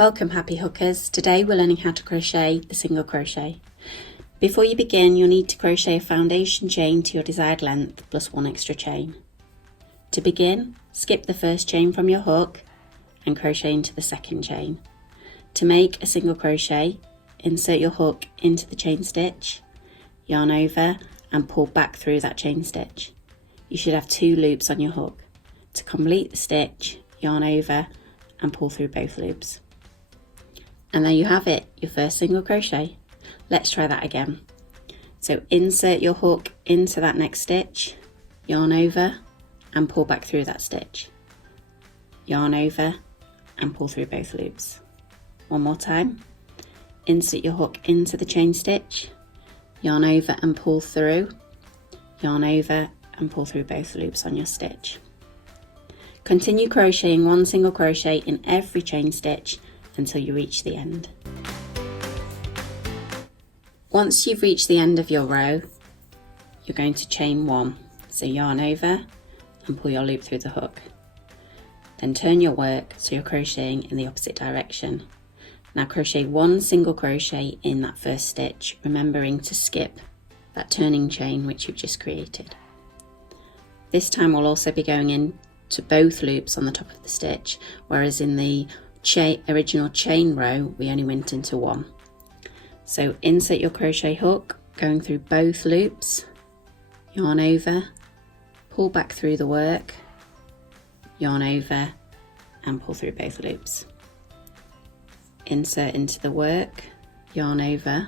Welcome happy hookers. Today we're learning how to crochet the single crochet. Before you begin, you'll need to crochet a foundation chain to your desired length plus one extra chain. To begin, skip the first chain from your hook and crochet into the second chain. To make a single crochet, insert your hook into the chain stitch, yarn over and pull back through that chain stitch. You should have 2 loops on your hook. To complete the stitch, yarn over and pull through both loops. And there you have it, your first single crochet. Let's try that again. So insert your hook into that next stitch, yarn over and pull back through that stitch. Yarn over and pull through both loops. One more time. Insert your hook into the chain stitch, yarn over and pull through, yarn over and pull through both loops on your stitch. Continue crocheting 1 single crochet in every chain stitch until you reach the end. Once you've reached the end of your row, you're going to chain 1. So yarn over and pull your loop through the hook. Then turn your work so you're crocheting in the opposite direction. Now crochet 1 single crochet in that first stitch, remembering to skip that turning chain which you've just created. This time we'll also be going in to both loops on the top of the stitch, whereas in the original chain row we only went into 1. So insert your crochet hook, going through both loops, yarn over, pull back through the work, yarn over and pull through both loops. Insert into the work, yarn over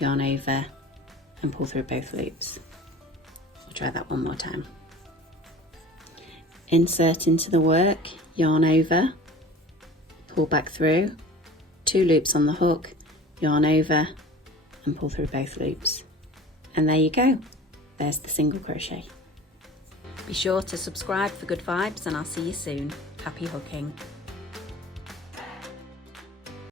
and pull through both loops. We'll try that one more time. Insert into the work, yarn over, pull back through, 2 loops on the hook, yarn over and pull through both loops. And there you go, there's the single crochet. Be sure to subscribe for good vibes and I'll see you soon. Happy hooking.